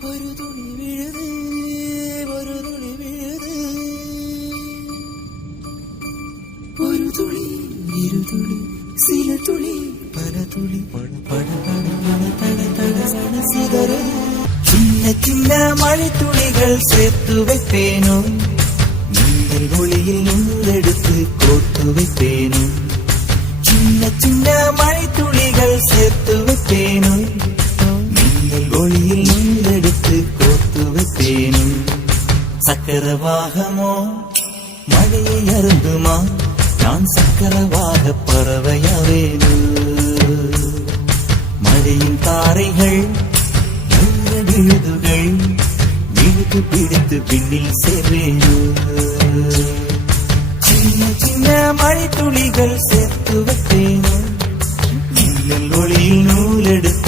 ஒரு துளி விழுது ஒரு துளி விழுது ஒரு துளி இரு துளி சில துளி பல துளி பட பட பட பட தட தட சட சிதற சின்ன சின்ன மழை துளிகள் சேர்த்து வைப்பேனோ மின்னல் ஒளியில் நூலெடுத்து கோர்த்து வைப்பேனோ சின்ன சின்ன மழை துளிகள் சேர்த்து வைப்பேனோ மின்னல் ஒளியில் நூலெடுத்து கோர்த்து வைப்பேனோ சக்கரவாகமோ மழையை அருந்துமா நான் சக்கரவாக பறவையாவேனோ மழையின் தாரைகள் நல்ல விழுதுகள் விழுது பிடித்து பின்னில் சேர்வேனோ சின்ன சின்ன மழை துளிகள் சேர்த்து வைப்பேனோ மின்னல் ஒளியில் நூலெடுத்து